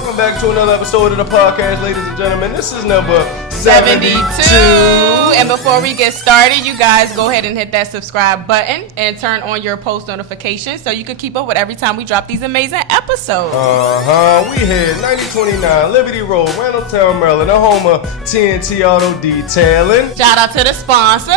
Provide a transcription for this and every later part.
welcome back to another episode of the podcast, ladies and gentlemen. This is number 72. And before we get started, you guys go ahead and hit that subscribe button and turn on your post notifications so you can keep up with every time we drop these amazing episodes. We here, 9029 Liberty Road, Randalltown, Maryland, the home of TNT All The Detailing. Shout out to the sponsor.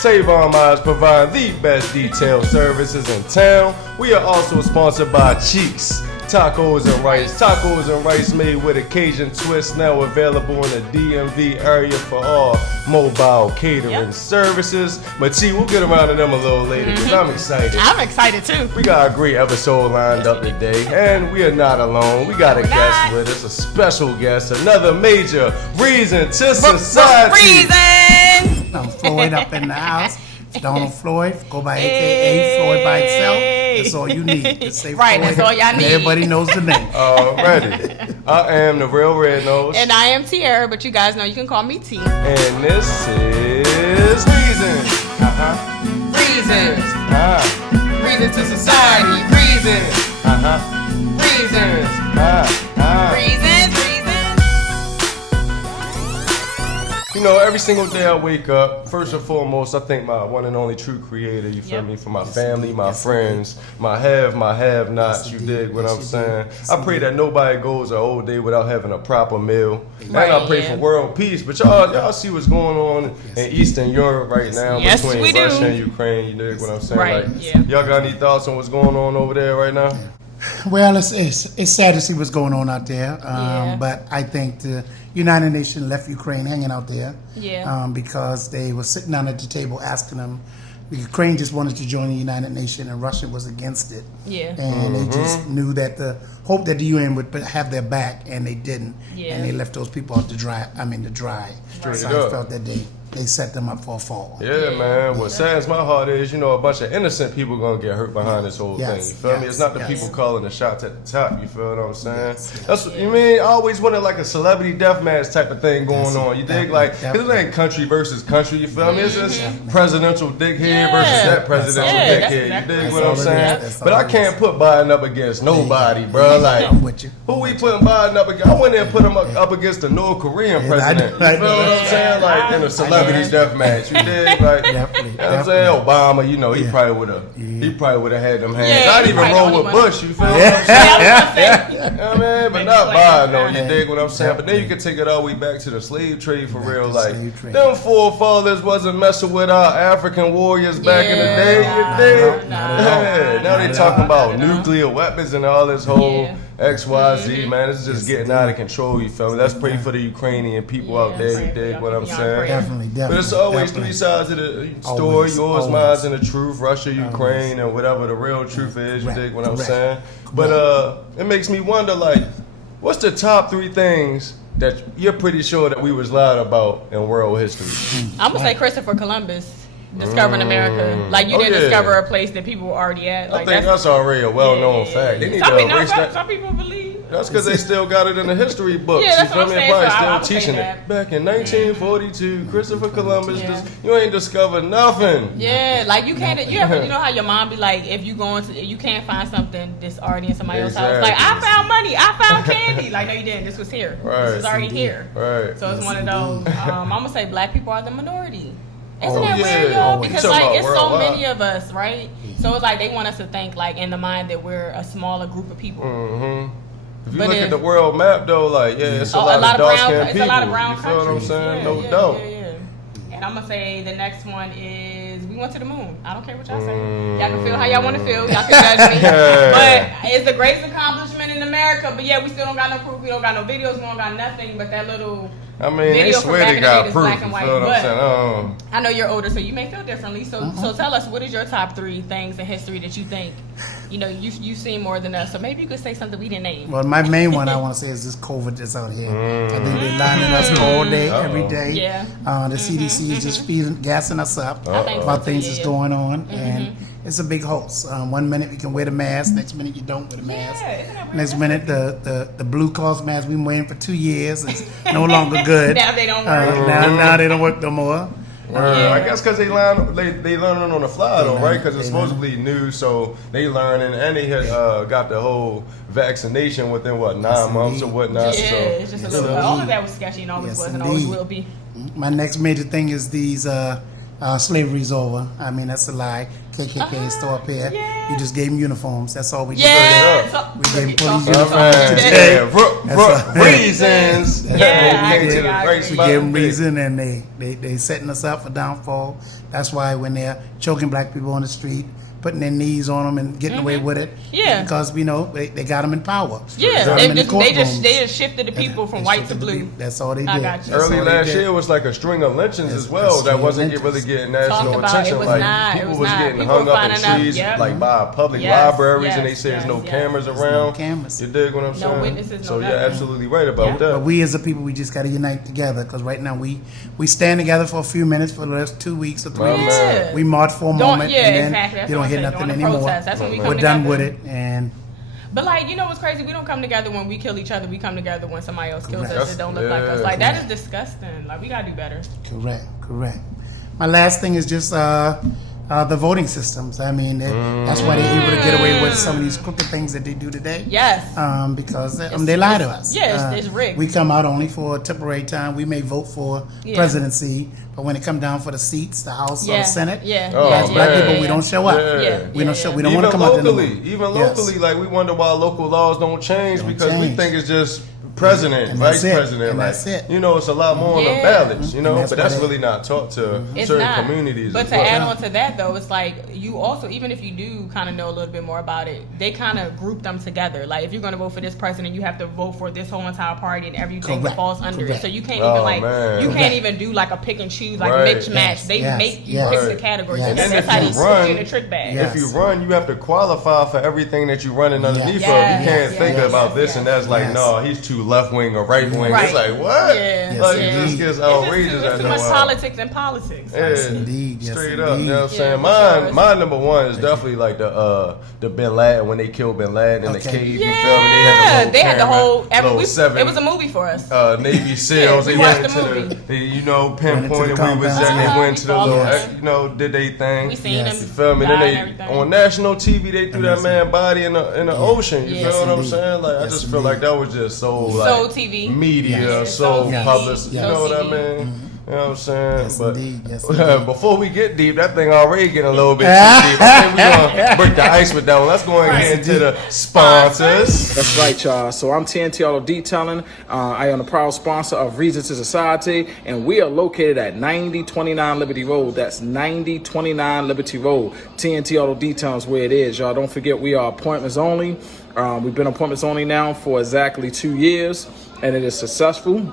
Tavon Myers provide the best detail services in town. We are also sponsored by Cheeks Tacos and rice made with a Cajun twist, now available in the DMV area for all mobile catering services. But T, we'll get around to them a little later because I'm excited. I'm excited too. We got a great episode lined up today, and we are not alone. We got a guest with us, a special guest, another major Reason to Society. Reason! I'm Floyd up in the house. Donald Floyd, go by AKA Floyd by itself. That's all you need. Just say right, Floyd, that's all y'all need. Everybody knows the name. Alrighty. I am the real Red Nose. And I am Tiara, but you guys know you can call me T. And this is Reasons. Reasons. Reason to Society. Reasons. Reasons. Reasons. You know, every single day I wake up, first and foremost, I thank my one and only true creator, you feel me, for my family, my friends, my have-nots, you dig what I'm saying? I pray that nobody goes a whole day without having a proper meal. Right, and I pray for world peace. But y'all see what's going on in Eastern Europe right now between Russia and Ukraine, you dig what I'm saying? Right, Y'all got any thoughts on what's going on over there right now? Well, it's sad to see what's going on out there. But I think the United Nations left Ukraine hanging out there because they were sitting down at the table asking them. Ukraine just wanted to join the United Nations and Russia was against it. And they just knew that the hope that the UN would have their back, and they didn't. And they left those people out to dry. Straight so up. I felt that they set them up for a fall. Yeah, man. What saddens my heart is, you know, a bunch of innocent people gonna get hurt behind this whole thing. You feel me? It's not the people calling the shots at the top. You feel what I'm saying? That's what you mean. I always wanted like a celebrity deathmatch type of thing going on. You dig? Like, cause it ain't country versus country. You feel me? It's just presidential dickhead versus that presidential dickhead. Exactly. You dig what I'm saying? But I can't put Biden up against nobody, bro. Like, who we putting Biden up against? I went there and put him up against the North Korean president. You feel what I'm saying? Like in a celebrities deathmatch. You dig? Like, Definitely. You know what I'm saying? Obama, you know, he probably would have had them hands. I'd even roll with Bush, you feel what I'm saying? You know what I mean? But not Biden, though, you dig what I'm saying? But then you can take it all the way back to the slave trade for real. Like, them forefathers wasn't messing with our African warriors back in the day, you dig? Now they talking about nuclear weapons and all this whole XYZ, man. It's just getting out of control, you feel me? Let's pray for the Ukrainian people out there, you dig what I'm saying? Definitely. But it's always three sides of the story, yours, mine, and the truth, Russia, Ukraine, and whatever the real truth is, you dig what I'm saying? But it makes me wonder, like, what's the top three things that you're pretty sure that we was lied about in world history? I'm going to say Christopher Columbus. Discovering America. Like, you didn't discover a place that people were already at. Like, I think that's already a well-known fact. They need to erase that. Some people believe. That's because they still got it in the history books. Yeah, that's you feel what me? I'm Probably saying. still teaching it. Back in 1942, Christopher Columbus, you ain't discovered nothing. Yeah, like you can't. You know how your mom be like, if you can't find something that's already in somebody else's house. Like, I found money, I found candy. Like, no, you didn't. This was here. Right. This is already here. Right. So it's one of those. I'm gonna say black people are the minority. Isn't that yeah. weird, y'all? Because like it's so worldwide. many of us, right? So it's like they want us to think like in the mind that we're a smaller group of people. If you look at the world map, though, like it's a lot of dark-skinned people. It's a lot of brown you feel what I'm countries. saying? Yeah, No doubt. And I'm gonna say the next one is we went to the moon. I don't care what y'all say. Y'all can feel how y'all want to feel. Y'all can judge me. But it's the greatest accomplishment in America. But yeah, we still don't got no proof. We don't got no videos. We don't got nothing. But that little they swear they got proof. Black and white. You feel what I'm saying? I know you're older, so you may feel differently. So tell us, what is your top three things in history that you think, you've seen more than us? So maybe you could say something we didn't name. Well, my main one I want to say is this COVID that's out here. I think they're lining us all day, every day. Yeah. The CDC is just gassing us up about things that's going on, and it's a big hoax. 1 minute we can wear the mask, next minute you don't wear the mask. Next minute the blue cloth mask we've been wearing for 2 years is no longer good. Now they don't work. Now they don't work no more. I guess because they learning on the fly though, right? Because it's supposedly new, so they learning, and they had got the whole vaccination within 9 months or whatnot. Yeah, so it's just a little. All of that was sketchy and always was and always will be. My next major thing is these slavery's over. I mean, that's a lie. KKK is still up here. Yeah. You just gave them uniforms. That's all we Yeah. did. We gave them police uniforms today. Reasons. We gave them reason, and they setting us up for downfall. That's why when they're choking black people on the street, putting their knees on them and getting away with it. Yeah. Because we know they got them in power. Yeah. They just shifted the people from white to blue. That's all they did. I got you. Early last year was like a string of lynchings as well that wasn't really getting national attention. Like people was getting hung up in trees, like by public libraries, and they say there's no cameras around. You dig what I'm saying? No witnesses. So you're absolutely right about that. But we as a people, we just got to unite together, because right now we stand together for a few minutes for the last 2 weeks or 3 weeks. We march for a moment, and then you don't hear nothing anymore. That's when we come We're together. done with it, and. But like, you know what's crazy? We don't come together when we kill each other. We come together when somebody else kills us that don't look like us. Like that is disgusting. Like we gotta do better. Correct. My last thing is just the voting systems. I mean, that's why they're able to get away with some of these crooked things that they do today. Yes. Because they lie to us. Yeah, it's rigged. We come out only for a temporary time. We may vote for presidency, but when it come down for the seats, the House or the Senate, black people, we don't show up. We don't show. We don't want to come out there. Even locally, like we wonder why local laws don't change because we think it's just president, vice president, and like that's it. you know, it's a lot more on the ballots, you know, but that's really not taught to certain communities. But to add on to that though, it's like you also, even if you do kind of know a little bit more about it, they kind of group them together. Like if you're going to vote for this president, you have to vote for this whole entire party and everything falls under it. So you can't even can't even do like a pick and choose, like mix match. They make you pick the categories. And that's how they put you in a trick bag. If you run, you have to qualify for everything that you're running underneath of. You can't think about this and that's like, no, he's too left wing or right wing. It's like what? Like it just gets outrageous. It's too much politics and politics. Yes, indeed. Straight up. You know what I'm saying? My number one is definitely like the Bin Laden, when they killed Bin Laden in the cave. You feel me? They had the whole. It was a movie for us. Navy SEALs. They went into pinpointed where he was at. They went to the little, did they thing. We seen them. You feel me? Then they on national TV they threw that man body in the ocean. You feel what I'm saying? Like I just feel like that was just so like TV. Media, so public. You know what I mean? You know what I'm saying? But before we get deep, that thing already getting a little bit too deep. I think we're going to break the ice with that one. Let's go and get into the sponsors. That's right, y'all. So I'm TNT All The Detailing. I am the proud sponsor of Reasons2Society, and we are located at 9029 Liberty Road. That's 9029 Liberty Road. TNT All The Detailing is where it is, y'all. Don't forget, we are appointments only. We've been appointments only now for exactly 2 years, and it is successful.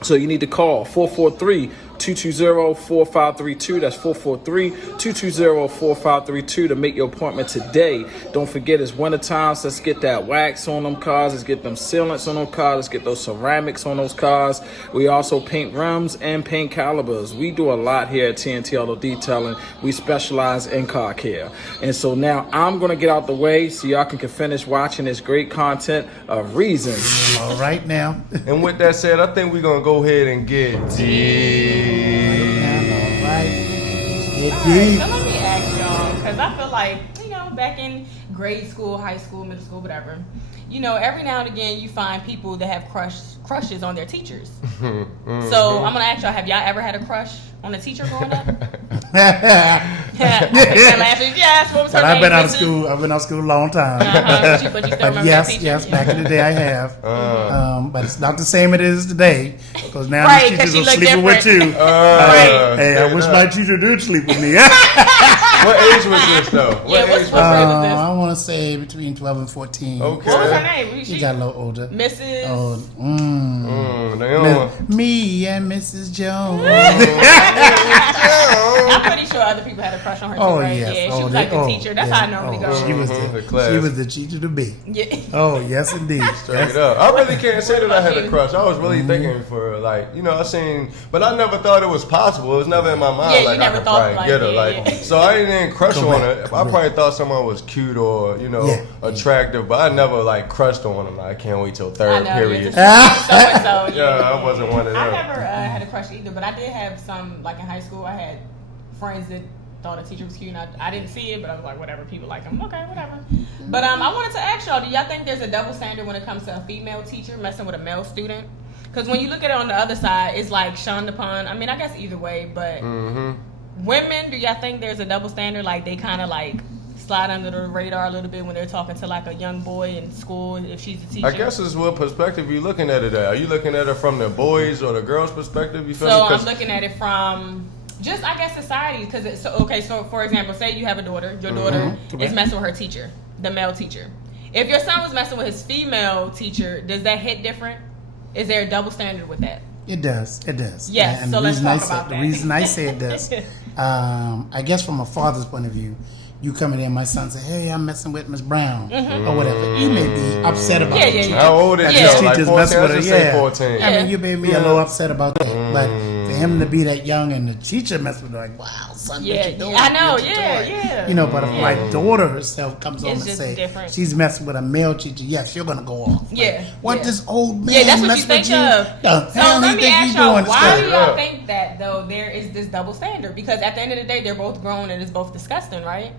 So you need to call 443-220-4532. That's 443-220-4532 to make your appointment today. Don't forget, it's winter time, so let's get that wax on them cars. Let's get them sealants on those cars. Let's get those ceramics on those cars. We also paint rims and paint calibers. We do a lot here at TNT All The Detailing. We specialize in car care. And so now I'm going to get out the way so y'all can finish watching this great content of Reasons. All right now. And with that said, I think we're going to go ahead and get deep. So let me ask y'all, because I feel like, back in grade school, high school, middle school, whatever, every now and again you find people that have crushes on their teachers. So I'm going to ask y'all, have y'all ever had a crush on a teacher growing up? Yes, what was her name? I've been out of school. I've been out of school a long time. But you still remember that teacher? Yes, back in the day I have. But it's not the same it is today, because now the teachers are sleeping with you. Hey, I wish my teacher did sleep with me. What age was this though? What age was this? I want to say between 12 and 14. Okay. What was her name? She got a little older. Mrs. Me and Mrs. Jones. I'm pretty sure other people had a crush on her too, right? Yes. Yeah, she was like the teacher. That's how I normally go. She was the teacher to be. Yeah. Oh, yes, indeed. Straight up. I really can't say that I had a crush. I was really thinking for I seen, but I never thought it was possible. It was never in my mind. Yeah, like I could probably get her. So I didn't crush on her. I probably thought someone was cute or attractive, but I never crushed on them. I can't wait till third period. so. Yeah, I wasn't one of them. I never had a crush either, but I did have some, like in high school, I had friends that thought a teacher was cute. And I didn't see it, but I was like, whatever, people like them. Okay, whatever. But I wanted to ask y'all, do y'all think there's a double standard when it comes to a female teacher messing with a male student? Because when you look at it on the other side, it's like shunned upon. I mean, I guess either way, but women, do y'all think there's a double standard? Like they kind of like slide under the radar a little bit when they're talking to like a young boy in school if she's a teacher? I guess it's what perspective you're looking at it at. Are you looking at it from the boys or the girls' perspective? You feel so me? I'm looking at it from just, I guess, society. Because so for example, say you have a daughter. Your daughter is messing with her teacher, the male teacher. If your son was messing with his female teacher, does that hit different? Is there a double standard with that? It does. It does. Yes. And so let's talk about that. The reason I say it does, I guess from a father's point of view, you come in there, my son say, "Hey, I'm messing with Miss Brown," or whatever. You may be upset about it. Yeah. How old is His he? Like teacher's 14? messing with her. Let's just say 14. I mean, you may be a little upset about that, but for him to be that young and the teacher messing with her, like, wow, son, what you doing? I know, What you doing? yeah. You know, but if my daughter herself comes on It's and just say different. she's messing with a male teacher, yes, you're gonna go off. Yeah. Like, what this old man Yeah, that's what mess you think with you? of. The So hell let he me think ask he y'all, doing? why do It's y'all Yeah. think that though there is this double standard? Because at the end of the day, they're both grown and it's both disgusting, right?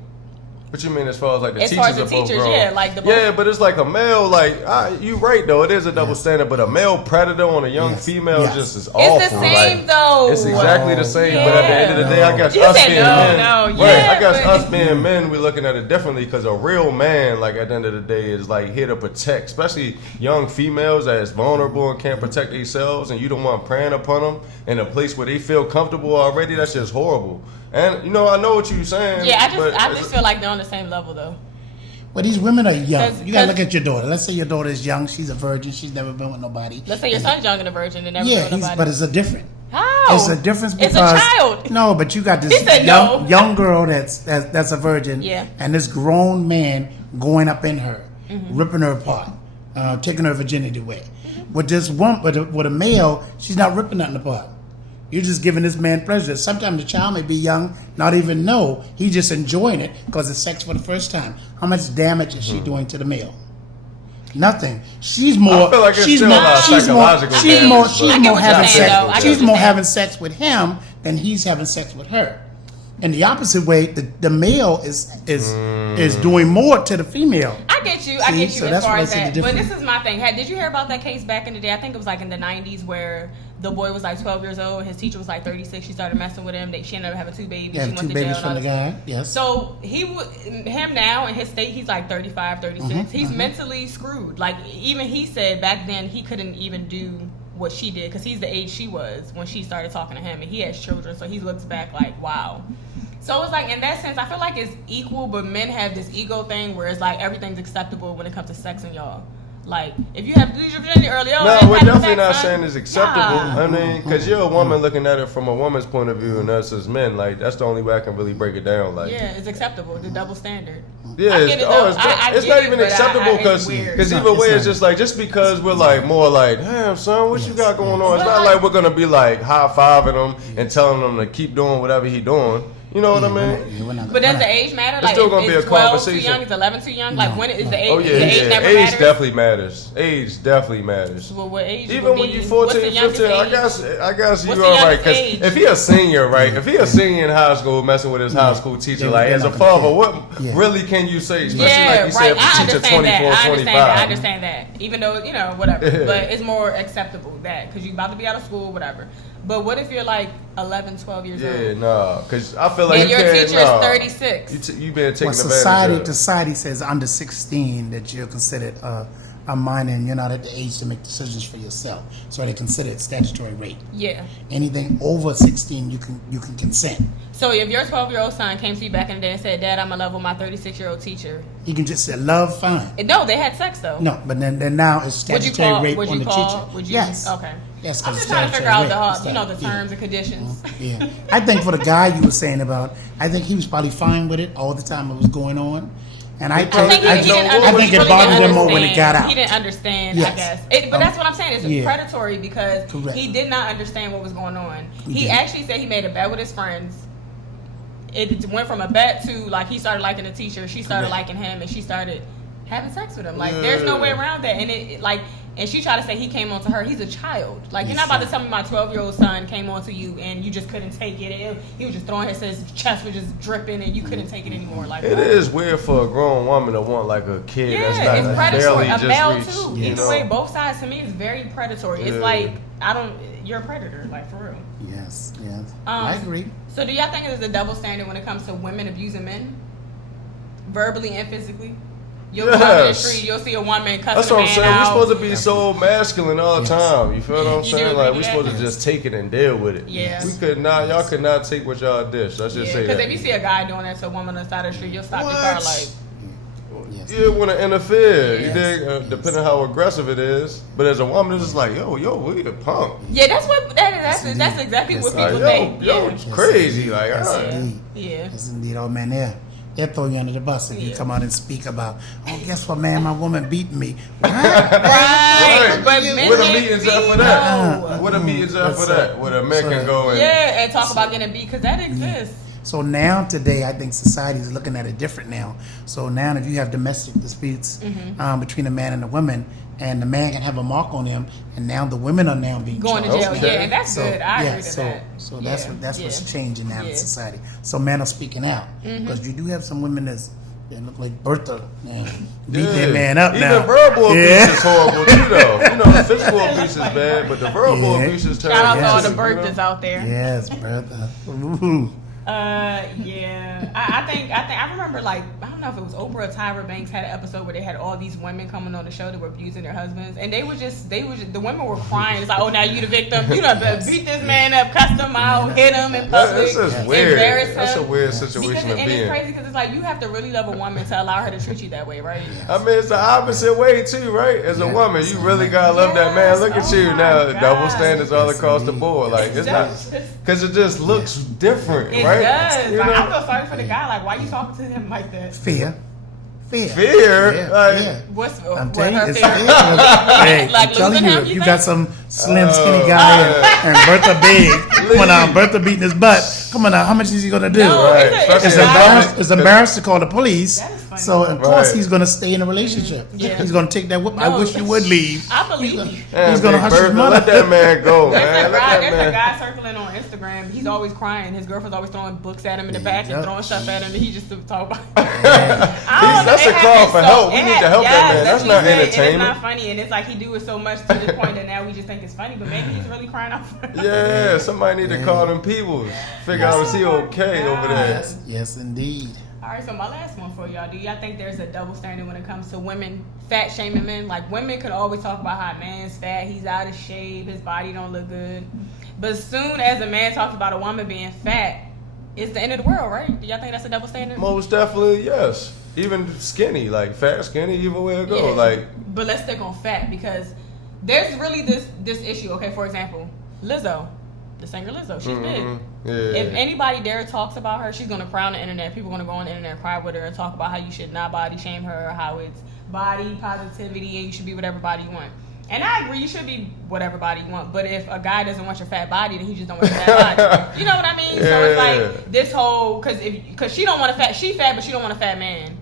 What you mean as far as like the As teachers far as the are both teachers, grown? yeah, like the both. Yeah, but it's like a male, like you right though. It is a double standard, but a male predator on a young Yes. female Yes. just is awful. It's the same like, though. It's exactly the same, but at the end of the day, I guess You us said being no, men, no, right? yeah, I guess but- us being men, we're looking at it differently because a real man, like at the end of the day, is like here to protect, especially young females that's vulnerable and can't protect themselves, and you don't want preying upon them in a place where they feel comfortable already. That's just horrible. And you know, I know what you're saying. Yeah, but I just feel like they're on the same level though. But these women are young. 'Cause- You gotta look at your daughter. Let's say your daughter is young. She's a virgin. She's never been with nobody. Let's say your son's young and a virgin and never Yeah, with nobody. but it's a different. How? It's a difference because it's a child. No, but you got this He said young, no. young girl that's a virgin, Yeah. and this grown man going up in her, Mm-hmm. ripping her apart, taking her virginity away. With this one, with a male, she's not ripping nothing apart. You're just giving this man pleasure. Sometimes the child may be young, not even know. He's just enjoying it because it's sex for the first time. How much damage is she doing to the male? Nothing. She's more. I feel like it's she's still more. a lot of She's more. psychological She's damage, more. but- She's I get more what you're having saying, sex. though. I get She's what you're more saying. having sex with him than he's having sex with her. And the opposite way, the male is doing more to the female. I get you. See, as so that's far what as I said that. the But this difference. is my thing. Did you hear about that case back in the day? I think it was like in the 90s where the boy was like 12 years old. His teacher was like 36. She started messing with him. She ended up having 2 babies. Yeah, she the went 2 to babies jail from the and all guy. Yes. So him now in his state, he's like 35, 36. He's mentally screwed. Like even he said back then he couldn't even do what she did because he's the age she was when she started talking to him, and he has children. So he looks back like, wow. So it's like in that sense, I feel like it's equal, but men have this ego thing where it's like everything's acceptable when it comes to sex and y'all. Like if you have lose your virginity early on, No, then we're have definitely sex, not son. saying it's acceptable. Nah. I mean, because you're a woman looking at it from a woman's point of view, and us as men, like that's the only way I can really break it down. Like, Yeah, it's acceptable. The double standard. yeah, I get it, though. I it's get not it, even but acceptable it's because weird. either way, it's not. just like just because we're like more like, damn son, what you got going on? It's not like we're gonna be like high fiving him and telling him to keep doing whatever he doing. You know what I mean? But does the age matter? It's Like, still gonna be is a 12 too conversation. young? Is 11 too young? Like, when is the age? Oh the yeah, age never age matters? definitely matters. Age definitely matters. Well, what age? Even would when be- you're what's 14, the youngest 15, I age? guess What's you the all right. youngest Because age? if he a senior, right? If he a senior in high school messing with his high school teacher, Yeah, like they're as a not gonna father, care. what Yeah. really can you say? Especially Yeah, like you said, right. if I the teacher understand 24, that. 25. I understand that. Even though, whatever. But it's more acceptable that because you're about to be out of school, whatever. But what if you're like 11, 12 years Yeah, old? nah, because I feel like And you your can't. teacher is Nah, 36. you been taking Well, advantage of. society says under 16 that you're considered a minor and you're not at the age to make decisions for yourself. So they consider it statutory rape. Yeah. Anything over 16, you can consent. So if your 12-year-old son came to you back in the day and said, "Dad, I'm in love with my 36-year-old teacher," You can just say love, fine. no, they had sex though. No, but then now it's Would you statutory call? rape Would on you the call? teacher. Would you? Yes. Okay. Yes, 'cause I'm just it's trying to figure statutory out rape. the Yeah. terms and conditions. Yeah, I think for the guy you were saying about, I think he was probably fine with it all the time it was going on, and I I think he didn't I think it really bothered didn't him more when it got understand. out. He didn't understand, I Yes. guess. But that's what I'm saying. It's yeah. predatory because Correct. he did not understand what was going on. He didn't. actually said he made a bet with his friends. It went from a bet to like he started liking the teacher, she started Correct. liking him, and she started having sex with him. Like there's no way around that. And it like And she tried to say he came on to her. He's a child. Like, you're not about to tell me my 12-year-old son came on to you and you just couldn't take it. He was just throwing his chest was just dripping and you couldn't take it anymore. Like, it is weird for a grown woman to want like a kid that's not it's predatory. barely A male just reached. too. Either way, both sides to me is very predatory. It's like you're a predator, like for real. Yes. I agree. So do y'all think there's a double standard when it comes to women abusing men, verbally and physically? You'll go out in the street, you'll see a woman cussing That's what I'm saying. We're supposed to be so masculine all the time. You feel what I'm saying? Like, we're supposed to just take it and deal with it. Yeah. We could not, y'all could not take what y'all dish. Let's just say that. Because if you see a guy doing that to a woman on the side of the street, you'll stop your car like... You didn't want to interfere. You dig? Depending on how aggressive it is. But as a woman, it's just like, yo, we the punk. Yeah, that's what that's exactly what people think. Yo, it's crazy. Like, indeed. Yeah. Yes, indeed. Oh, man, they'll throw you under the bus if you come out and speak about, guess what, man, my woman beat me. Right. But men what a meeting's up for that? What a meeting's up for that? Where a man can go and talk about getting beat, because that exists. So now, today, I think society is looking at it different now. So now if you have domestic disputes between a man and a woman, and the man can have a mark on him, and now the women are now being going to jail. charged. And that's good. I agree with that. So that's what's changing now in society. So men are speaking out, because you do have some women that look like Bertha and beat their man up now. Even verbal abuse is horrible too, though. You know, the physical abuse is bad, but the verbal abuse is terrible. Shout out to all the Berthas out there. Yes, Bertha. Ooh. I remember, like, I don't know if it was Oprah or Tyra Banks had an episode where they had all these women coming on the show that were abusing their husbands, and they were just the women were crying. It's like, oh, now you the victim. You done beat this man up, cussed him out, hit him in public. That's just weird. Embarrass him. That's a weird situation to be in. And it's crazy because it's like you have to really love a woman to allow her to treat you that way, right? I mean, it's the opposite way too, right? As a woman, you really gotta love that man. Look at you now, double standards all across the board. Like, it's not because it just looks different, right? It does. You know? Like, I feel sorry for the guy. Like, why you talking to him like that? Fear. Like, what's I'm telling you, her it's fear? Hey, Like I'm telling losing you, him, if you you got some slim, skinny guy and Bertha big, come on now, Bertha beating his butt. Come on now, how much is he gonna do? No, It's embarrassed to call the police. That is funny. So of course he's gonna stay in a relationship. Yeah. He's gonna take that whip. I wish you would leave. I believe you. He's gonna hush his mother. Let that man go, man. There's a guy circling on Instagram. He's always crying. His girlfriend's always throwing books at him in the back and throwing stuff at him, and he just talk about it. That's a call for help. We need to help that man. That's not entertainment. It's not funny, and it's like he do it so much to the point that now we just think it's funny, but maybe he's really crying out for it. Yeah, somebody need to call them people. Figure out is he okay over there. Yes, indeed. All right, so my last one for y'all. Do y'all think there's a double standard when it comes to women fat shaming men? Like, women could always talk about how a man's fat, he's out of shape, his body don't look good. But as soon as a man talks about a woman being fat, it's the end of the world, right? Do y'all think that's a double standard? Most definitely, yes. Even skinny, like fat, skinny, either way it go. Yeah. Like, but let's stick on fat because there's really this issue. Okay, for example, Lizzo, the singer Lizzo, she's big. Yeah. If anybody dare talks about her, she's gonna cry on the internet. People are gonna go on the internet and cry with her and talk about how you should not body shame her, or how it's body positivity and you should be whatever body you want. And I agree, you should be whatever body you want. But if a guy doesn't want your fat body, then he just don't want your fat body. You know what I mean? Yeah. So it's like this whole because she don't want a fat, she fat, but she don't want a fat man.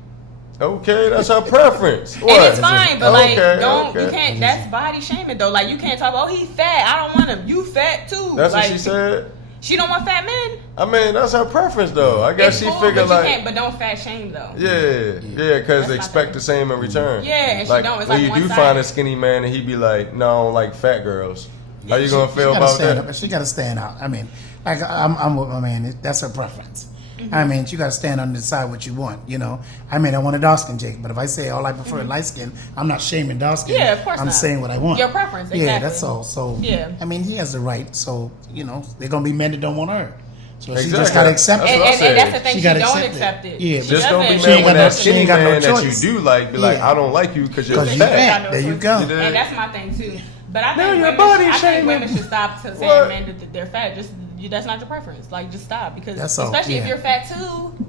Okay, that's her preference. And it's fine, but like, Okay. you can't. That's body shaming though. Like, you can't talk about, oh, he's fat, I don't want him. You fat too. That's like, what she said. She don't want fat men. I mean, that's her preference though. I guess It's she cool, figured but like, but don't fat shame though. yeah, because they expect the same in return. Yeah, and like, she don't. It's when like you do one-sided. find a skinny man and he be like, no, I don't like fat girls. How you gonna feel about that? She gotta stand out. I mean, like I'm with my man. That's her preference. I mean, you got to stand up and decide what you want, you know. I mean, I want a dark skin Jake, but if I say, oh, I prefer light skin, I'm not shaming dark skin. Yeah, of course I'm not. saying what I want. Your preference, exactly. Yeah, that's all. So, yeah. I mean, he has the right. So, you know, they're going to be men that don't want her. So Exactly. she just got to accept it. And that's the thing, she don't accept accept it. Yeah, Just don't be She mad ain't when got no- that she skinny ain't got no man that you choice. do like be like, Yeah. I don't like you because you're 'Cause you fat. fat. There you go. And that's my thing too. But I Now think your women, body I think shaming. women should stop saying What? men that they're fat. Just that's not your preference. Like, just stop, because That's all, especially if yeah. you're fat too.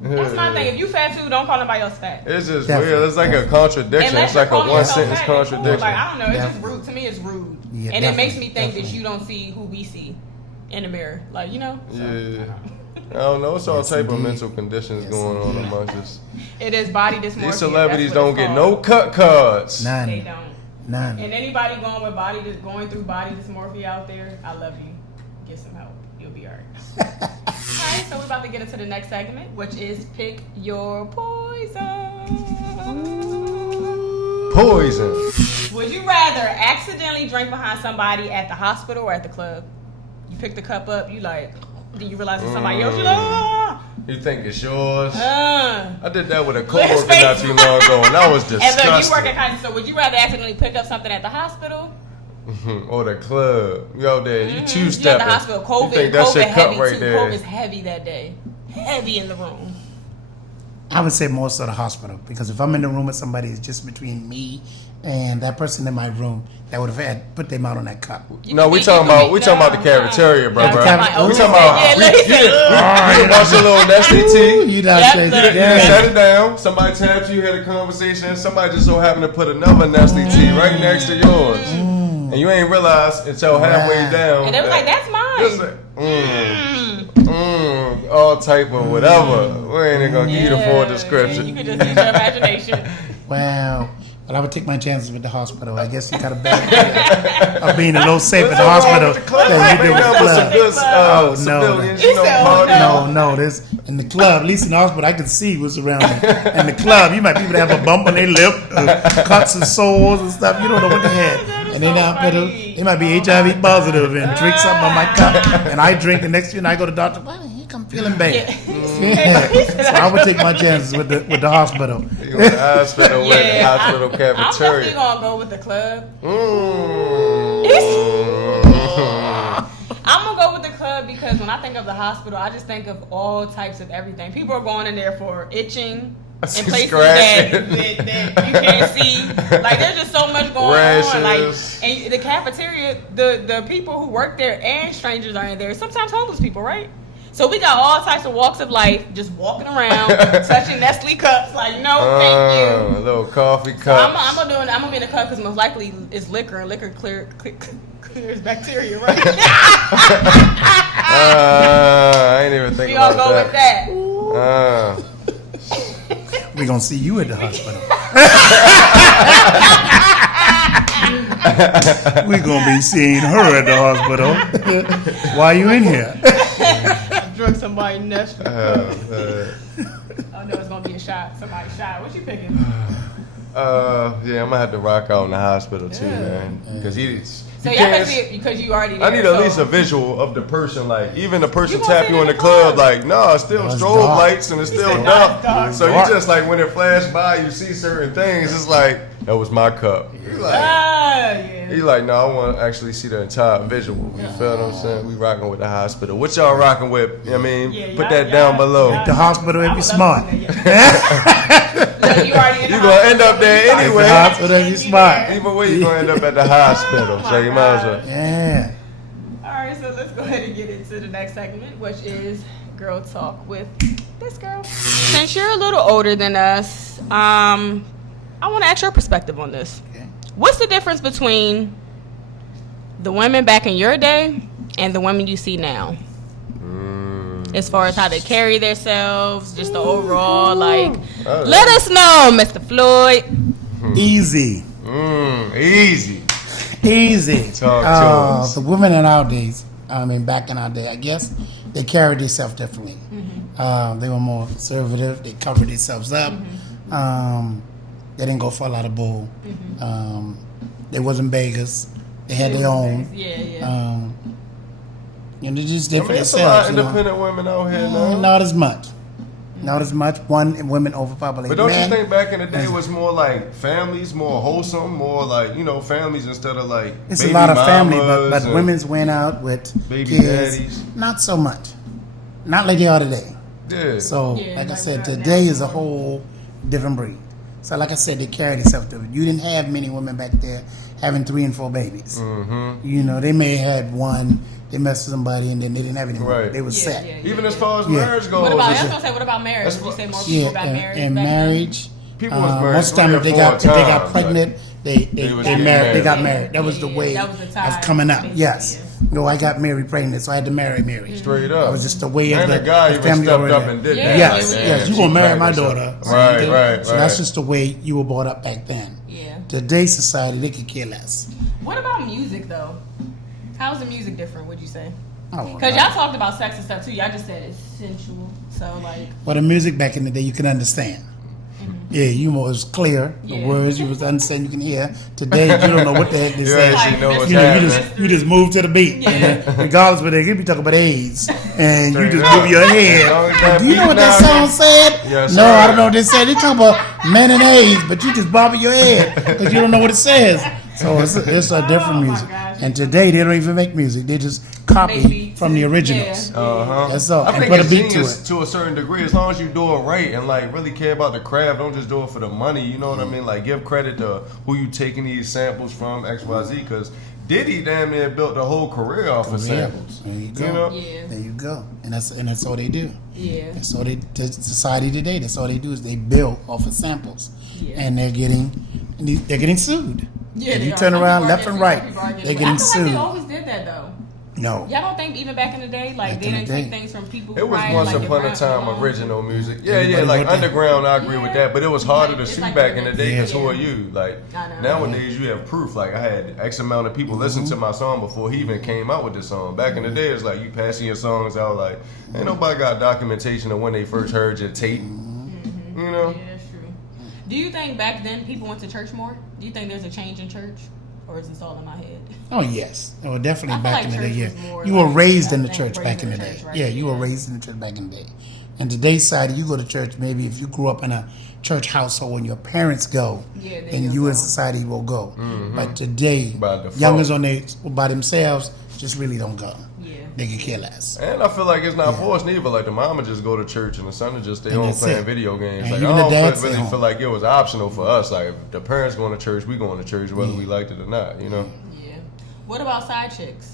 That's my thing. If you fat too, don't call nobody else fat. It's just Definitely. weird. It's like a contradiction. Unless It's like a you're calling one yourself sentence fat, then cool. contradiction. Like, I don't know. It's just Definitely. rude. To me, it's rude. Yeah, And it makes me definitely, think that definitely. you don't see who we see in the mirror. Like, you know? So, Yeah. I don't know. It's all Yes, type of indeed. mental conditions Yes, going on indeed. amongst us. It is body dysmorphia. These celebrities That's what don't it's get called. no cut cards. None. They don't. None. And anybody going through body dysmorphia out there, I love you. Get some help. You'll be alright. Alright, so we're about to get into the next segment, which is pick your poison. Poison. Would you rather accidentally drink behind somebody at the hospital or at the club? You pick the cup up, you like, then you realize it's somebody else. You like, You think it's yours? I did that with a coworker not too long ago, and that was disgusting. And look, you work at Kaiser, so would you rather accidentally pick up something at the hospital? Or the club? You out there, you two-stepping. You at the hospital. COVID, you think that's COVID your cup heavy right too. there. COVID's heavy that day. Heavy in the room. I would say more so the hospital, because if I'm in the room with somebody, it's just between me and that person in my room that would have put them out on that cup. No, we talking about the cafeteria, bro. We talking about you bought your little Nestle tea. You done You sat it down. Somebody tapped you, had a conversation. Somebody just so happened to put another Nestle tea right next to yours, and you ain't realized until halfway down. And they was like, "That's mine." All type of whatever. We ain't even gonna give you the full description. You can just use your imagination. Wow. But I would take my chances with the hospital. I guess you got a bad idea of being a little safe at the hospital than you do with the club. No. There's in the club, at least in the hospital, I can see what's around me. In the club, you might people that have a bump on their lip, cuts and sores and stuff. You don't know what they had, and they might be HIV positive and drink something on my cup, and I drink the next year, and I go to the doctor. I'm feeling bad. So I would take my chances with the hospital. You go to the hospital with the hospital cafeteria. I'm definitely gonna go with the club. I'm gonna go with the club because when I think of the hospital, I just think of all types of everything. People are going in there for itching in places that you can't see. Like there's just so much going on. Like and the cafeteria, the people who work there and strangers are in there. Sometimes homeless people, right? So we got all types of walks of life, just walking around, touching Nestle cups. Like, no, thank you. A little coffee cup. So I'm gonna be in a cup because most likely it's liquor, and liquor clears bacteria, right? I ain't even thinking about that. We all go with that. We're gonna see you at the hospital. We're gonna be seeing her at the hospital. Why are you in here? Drunk somebody Nestle. Oh no, it's gonna be a shot. Somebody shot. What you picking? Yeah, I'm gonna have to rock out in the hospital too, man. Because because you already there, I need at least a visual of the person. Like even the person tap you in the club, like it's still strobe lights and it's still dark. So you just like when it flash by, you see certain things. It's like that was my cup. You like, no, I want to actually see the entire visual. You feel what I'm saying? We rocking with the hospital. What y'all rocking with? You know what I mean? Put that down below. The hospital if you're smart. You gonna end up there anyway. The hospital if you're smart. Either way, you gonna end up at the hospital. So you might as well. Yeah. All right, so let's go ahead and get into the next segment, which is Girl Talk with this girl. Since you're a little older than us, I want to ask your perspective on this. Okay. What's the difference between the women back in your day and the women you see now? As far as how they carry themselves, just the overall, like, let us know, Mr. Floyd. Easy. Easy. Talk to the women in our days, back in our day, I guess, they carried themselves differently. They were more conservative. They covered themselves up. They didn't go for a lot of bull. They wasn't beggars. They had their own. They're just different. There's a lot of independent women out here now. Not as much. Women overpopulated. But don't you think back in the day it was more like families, more wholesome, more like, families instead of like it's a lot of family, but women's went out with baby kids. daddies. Not so much. Not like they are today. Yeah. So, like I said, today is a whole different breed. So, like I said, they carried themselves different. You didn't have many women back there having 3 and 4 babies. They may have had one. They messed with somebody and then they didn't have any more. They were set. Even as far as marriage goes. What about marriage? Would you say more people got married? And marriage. People was married. Most of the time, if they got pregnant, they got married. That was the way that was the time. I was coming up. Yes. No, I got married pregnant, so I had to marry Mary. Straight up. It was just the way of the guy even family stepped up and did that. Yes. You gonna marry my daughter. Right. So that's just the way you were brought up back then. Yeah. today's society, they could care less. What about music though? How's the music different? Would you say? Because y'all talked about sex and stuff too. Y'all just said it's sensual. So like. Well, the music back in the day, you can understand. Yeah, you was clear. The words you was understand, you can hear. Today, you don't know what the heck they say. You just move to the beat. And regardless of whether you be talking about AIDS, and you just move your head. Do you know what that song said? Yes, no, I don't know what they said. They talk about men and AIDS, but you just bobbing your head because you don't know what it says. So it's a different music. And today, they don't even make music. They just copy from the originals. That's all. I think put a it's beat genius to it. to a certain degree. As long as you do it right and like really care about the craft, don't just do it for the money. You know what I mean? Like give credit to who you taking these samples from, XYZ, because Diddy damn near built the whole career off of samples. There you go. You know? There you go. And that's all they do. Yeah. That's all the society today. That's all they do is they build off of samples, and they're getting sued. Yeah, if you turn around left and right, they're getting sued. Like they always did that though. No. Y'all don't think even back in the day, like they didn't take things from people? It was once upon a time original music. Yeah, like underground. I agree with that, but it was harder to sue back in the day because who are you? Like nowadays, you have proof. Like I had X amount of people listen to my song before he even came out with this song. Back in the day, it's like you passing your songs out. Like ain't nobody got documentation of when they first heard your tape. You know. Yeah, that's true. Do you think back then people went to church more? Do you think there's a change in church? Or is this all in my head? Oh, yes. Oh, definitely back in the day, yeah. You like were raised in the church back in the day. Right? Yeah, you were raised in the church back in the day. And today's side, you go to church, maybe if you grew up in a church household when your parents go, then you in society will go. But today, youngers by themselves just really don't go. They can care less. And I feel like it's not forced neither. Like the mama just go to church and the son just stay home playing video games. And like I don't really feel like it was optional for us. Like if the parents going to church, we going to church whether we liked it or not. You know. Yeah. What about side chicks?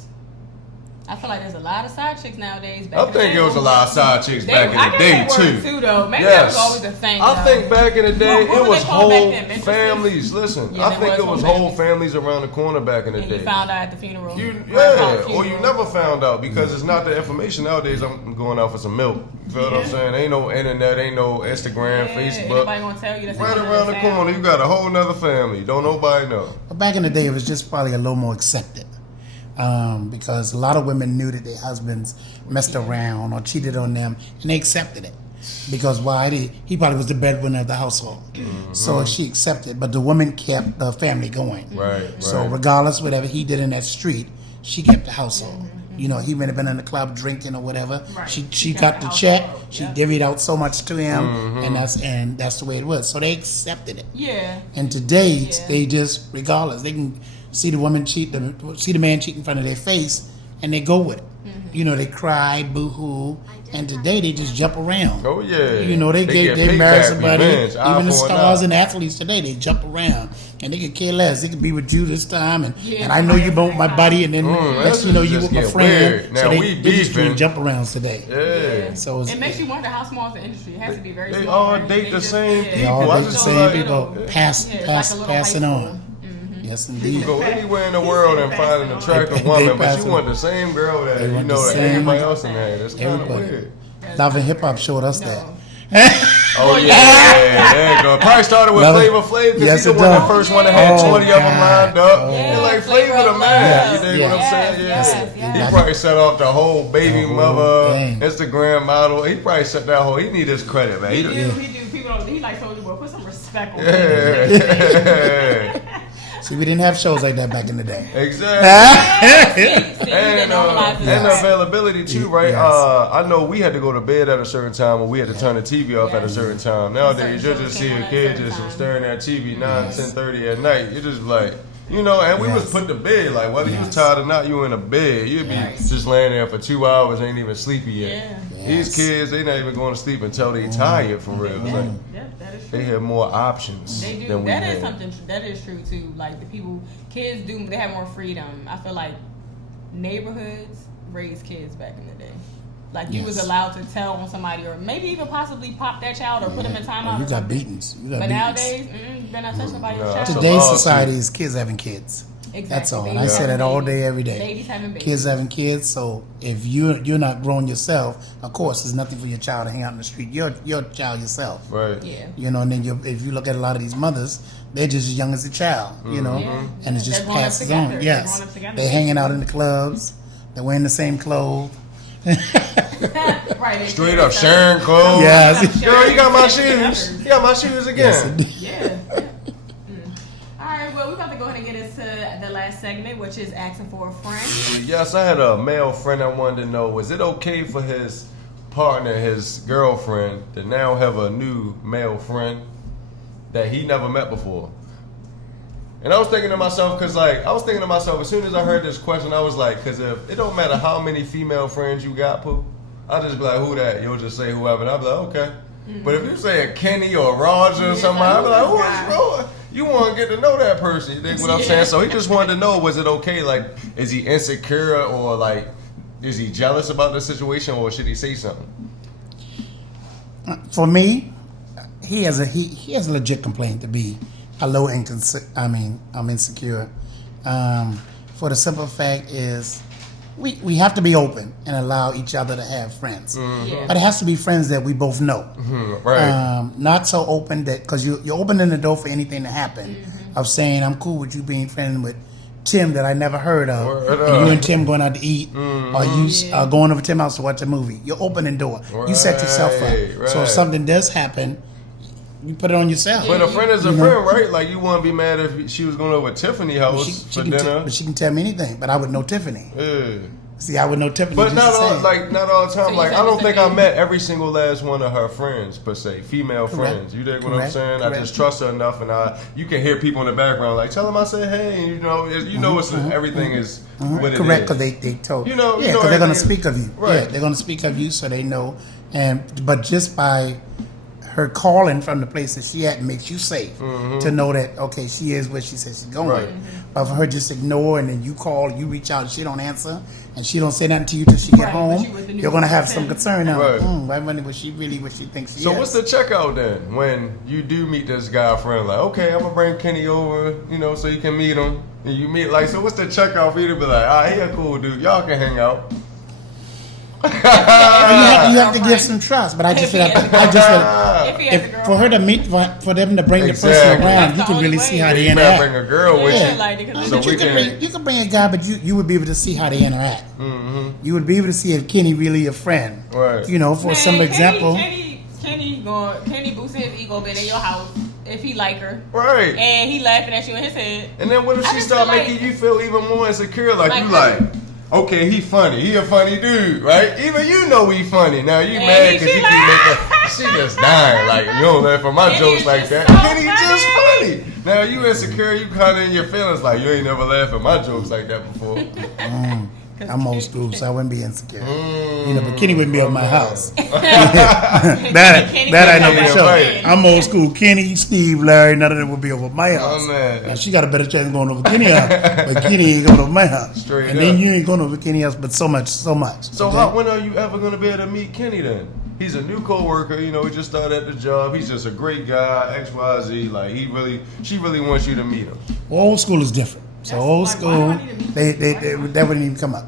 I feel like there's a lot of side chicks nowadays. I think it was a lot of side chicks back in the day too. Though. Maybe that was always a thing. I think back in the day it was whole families. Listen, I think it was whole families around the corner back in the day. You found out at the funeral. Or you never found out because it's not the information nowadays. I'm going out for some milk. You feel what I'm saying? Ain't no internet, ain't no Instagram, Facebook. Nobody gonna tell you that's right around the corner. You got a whole nother family. Don't nobody know. But back in the day, it was just probably a little more accepted. Because a lot of women knew that their husbands messed around or cheated on them, and they accepted it. Because why? He probably was the breadwinner of the household. So she accepted, but the woman kept the family going. Right. So regardless of whatever he did in that street, she kept the household. You know, he may have been in the club drinking or whatever. She got the check. She divvied out so much to him, and that's the way it was. So they accepted it. Yeah. And today they just, regardless, they can see the woman cheat, see the man cheat in front of their face, and they go with it. You know, they cry, boo-hoo, and today they just jump around. Oh yeah. You know, they marry somebody. Even the stars and athletes today, they jump around, and they could care less. They could be with you this time, and I know you both my buddy, and then next you know you with my friend. Now so they just doing jump arounds today. Yeah. So it makes you wonder how small is the industry. It has to be very small. They all date the same people. They all date the same people. Passing on. Yes, indeed. You can go anywhere in the world and find an attractive woman, but you want the same girl that you know that everybody else in there. That's kind of weird. Love and Hip Hop showed us that. Oh yeah, there you go. Probably started with Flavor Flav because he's the first one that had 20 of them lined up. They're like Flavor the man. You dig what I'm saying? Yeah. He probably set off the whole baby mother, Instagram model. He probably set that whole. He need his credit, man. He do. People don't. He like Soulja Boy. Put some respect on him. Yeah. See, we didn't have shows like that back in the day. Exactly. And availability too, right? Yes. I know we had to go to bed at a certain time, or we had to turn the TV off at a certain time. Nowadays, you'll just see a kid just staring at TV 10:30 at night. You're just like, you know, and we was put to bed, like whether you was tired or not, you in a bed. You'd be just laying there for 2 hours, ain't even sleepy yet. These kids, they not even going to sleep until they tired for real. Like, that is true. they have more options. They do. Than we that had. is something. That is true too. Like kids do. They have more freedom. I feel like neighborhoods raised kids back in the day. Like you was allowed to tell on somebody, or maybe even possibly pop that child or put them in timeout. You got beatings. But nowadays, they're not touching nobody's child. Today's society is kids having kids. Exactly. That's all. And I say that all day, every day. Babies having babies. Kids having kids. So if you're not grown yourself, of course, there's nothing for your child to hang out in the street. You're your child yourself. Right. Yeah. You know, and then if you look at a lot of these mothers, they're just as young as the child. You know, and it just passes on. Yes, they're hanging out in the clubs. They're wearing the same clothes. Right. Straight up sharing clothes. Yes. Girl, you got my shoes. You got my shoes again. Yeah. All right, well, we're about to go ahead and get into the last segment, which is asking for a friend. Yes, I had a male friend that wanted to know, was it okay for his partner, his girlfriend, to now have a new male friend that he never met before? And I was thinking to myself, as soon as I heard this question, I was like, because if it don't matter how many female friends you got, Pooh, I'll just be like, who that? You'll just say whoever, and I'll be like, okay. Mm-hmm. But if you say a Kenny or a Roger or something, I'll be like, who is bro? You want to get to know that person. You think what I'm saying? So he just wanted to know, was it okay? Like, is he insecure or like, is he jealous about the situation, or should he say something? For me, he has a legit complaint to be hello, I'm insecure. For the simple fact is, we have to be open and allow each other to have friends. Mm-hmm. But it has to be friends that we both know. Mm-hmm. Right. Not so open that, because you're opening the door for anything to happen. Mm-hmm. Of saying, I'm cool with you being friends with Tim that I never heard of. And you and Tim going out to eat. Mm-hmm. Or you going over to Tim's house to watch a movie. You're opening the door. Right. You set yourself up. Right. So if something does happen, you put it on yourself. But a friend is a friend, right? Like, you wouldn't be mad if she was going over to Tiffany's house for dinner. But she can tell me anything. But I would know Tiffany. Yeah. See, I would know Tiffany. But not all the time. So like, I don't think I met every single last one of her friends, per se, female friends. You dig what I'm saying? Correct. I just trust her enough, and you can hear people in the background like, tell them I said hey. Everything is what it is. Correct, because they told you. Because they're going to speak of you. Right. Yeah, they're going to speak of you, so they know. But just by her calling from the place that she at makes you safe to know that, okay, she is where she says she's going. Right. But for her just ignore, and then you call, you reach out, and she don't answer, and she don't say nothing to you till she get home, you're going to have some concern now. Why was she really what she thinks she is? So what's the checkout then when you do meet this guy friend? Like, okay, I'm going to bring Kenny over, so you can meet him. And you meet, so what's the checkout for you to be like, he a cool dude, y'all can hang out? You have to give some trust, but for her to meet, for them to bring the person around, you can really see how they interact. Bring a girl with you. You can bring a guy, but you would be able to see how they interact. Mm-hmm. You would be able to see if Kenny really a friend. Right. For some example. Kenny boosting his ego been in your house if he like her. Right. And he laughing at you in his head. And then what if she start making you feel even more insecure? Like okay, he funny. He a funny dude, right? Even he funny. Now you mad because he keep making. She just dying. Like, you don't laugh at my jokes like that. Kenny just funny. Now you insecure. You kind of in your feelings. Like, you ain't never laughed at my jokes like that before. I'm old school, so I wouldn't be insecure. But Kenny wouldn't be at my house. that I know for sure. I'm old school. Kenny, Steve, Larry, none of them would be over my house. Oh, man. Now, she got a better chance of going over Kenny's house, but Kenny ain't going over my house. Then you ain't going over Kenny's house, but so much. So when are you ever going to be able to meet Kenny then? He's a new co-worker, he just started at the job. He's just a great guy, XYZ. Like, she really wants you to meet him. Well, old school is different. So old school, that wouldn't even come up.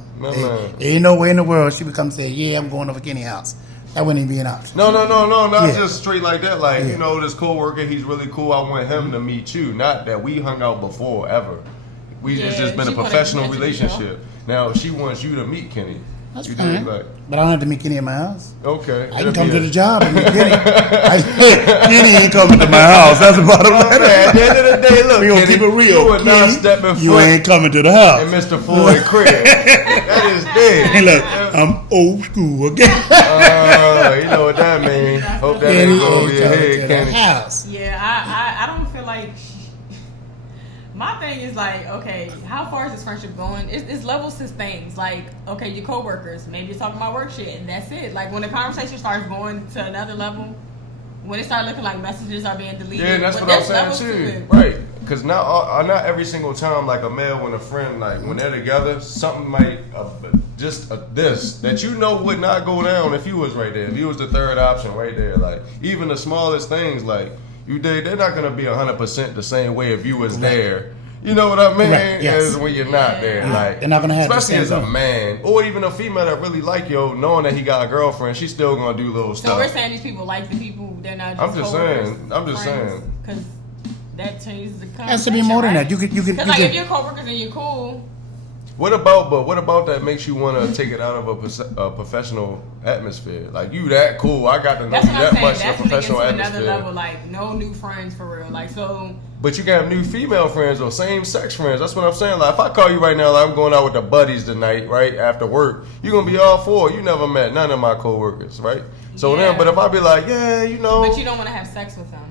Ain't no way in the world she would come say, yeah, I'm going over Kenny's house. That wouldn't even be an option. No, not just straight like that. Like, this co-worker, he's really cool. I want him to meet you. Not that we hung out before, ever. It's just been a professional relationship. Now, she wants you to meet Kenny. That's fine. But I don't have to meet Kenny at my house. Okay. I can come to the job and meet Kenny. Kenny ain't coming to my house. That's the bottom line. At the end of the day, look, we gonna keep it real. You ain't coming to the house. And Mr. Floyd crib. That is dead. Hey, look, I'm old school again. You know what that means. Hope that ain't go over your head, Kenny. House. Yeah, I don't feel like. My thing is like, okay, how far is this friendship going? It's levels to things. Like, okay, your coworkers, maybe you're talking about work shit, and that's it. Like, when the conversation starts going to another level, when it starts looking like messages are being deleted. Yeah, that's what I'm saying too. Right. Because not every single time, like a male and a friend, like when they're together, something might, this, that would not go down if you was right there. If you was the third option right there. Like, even the smallest things, like, they're not going to be 100% the same way if you was there. You know what I mean? Correct, yes. Is when you're not there. Like, they're not gonna have the especially same as a zone. man or even a female that really like yo, knowing that he got a girlfriend, she's still gonna do little stuff. So we're saying these people like the people, they're not just I'm just saying. Because that changes the conversation. It has to be more than that. You could. Because like if you're coworkers and you're cool. What about that makes you want to take it out of a professional atmosphere? Like, you that cool, I got to know you that much in a professional atmosphere. Another level, like no new friends for real. Like so. But you can have new female friends or same sex friends. That's what I'm saying. Like, if I call you right now, like I'm going out with the buddies tonight, right after work, you're gonna be all for it. You never met none of my coworkers, right? So then, but if I be like, yeah, you know, but you don't want to have sex with them.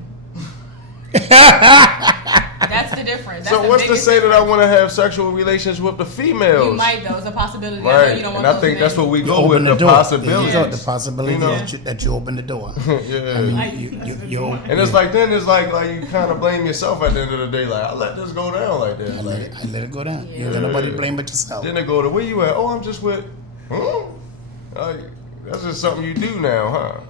That's the difference. That's so what's to say that I want to have sexual relations with the females? You might though. It's a possibility. Right. You don't And want I think that's what we You go open with, the door. possibilities. There you go, the possibility You know? that you open the door. Yeah. I mean, you And it's like then it's like you kind of blame yourself at the end of the day. Like, I let this go down like that. I let it go down. You don't let nobody blame but yourself. Then they go to where you at? Oh, I'm just with. Like, that's just something you do now, huh?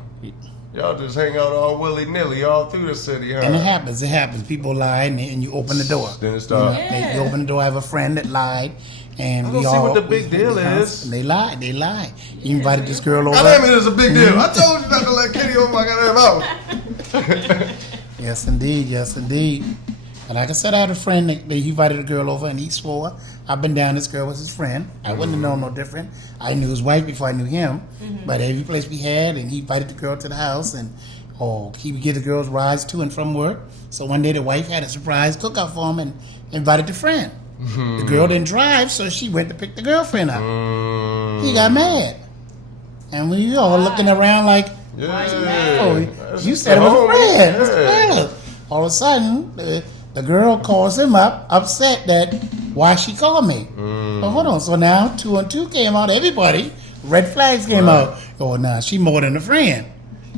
Y'all just hang out all willy nilly all through the city, huh? And it happens. People lie, and you open the door. Then it starts. You open the door. I have a friend that lied, and I we don't see all. what the big deal is. And they lied. You invited this girl over. I mean, it's a big deal. I told you not to let Kitty over my goddamn house. Yes, indeed. Yes, indeed. And like I said, I had a friend that he invited a girl over, and he swore, I've been down, this girl was his friend. I wouldn't have known no different. I knew his wife before I knew him. But every place we had, and he invited the girl to the house, and he would give the girls rides to and from work. So one day the wife had a surprise cookout for him and invited the friend. The girl didn't drive, so she went to pick the girlfriend up. He got mad. And we all looking around like, you said it was a friend. What's the matter? All of a sudden, the girl calls him up, upset that why she called me. But hold on, so now 2 and 2 came out. Everybody, red flags came out. Oh, now she more than a friend,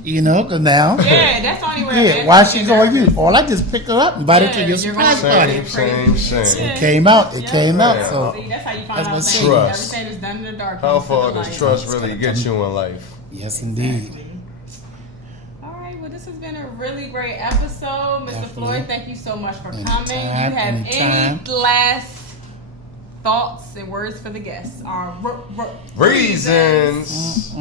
because now. Yeah, that's the only way. Yeah, why she call you? All I just pick her up, invite her to your surprise party. Same. It came out. So See, that's how you find out things. Trust. Everything is done in the dark. How far does trust really get you in life? Yes, indeed. All right, well, this has been a really great episode, Mr. Definitely. Floyd. Thank you so much for coming. Anytime, You have anytime. any last thoughts and words for the guests? Reasons.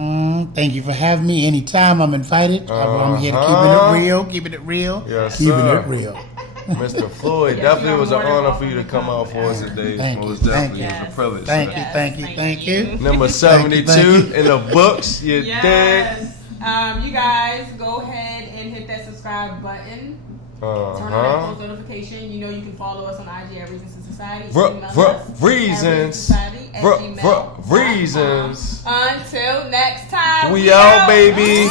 Thank you for having me. Anytime I'm invited, I'm here to keeping it real. Yes, keeping sir. it real. Mr. Floyd, definitely was an honor for you to come out for us today. Thank you, Most definitely, thank it was a you. privilege. Thank you. Number 72 Thank you. in the books. You dig? Yes. You guys go ahead and hit that subscribe button. Turn on that post notification. You can follow us on IG at Reasons2Society. Reasons. Until next time. We out, baby.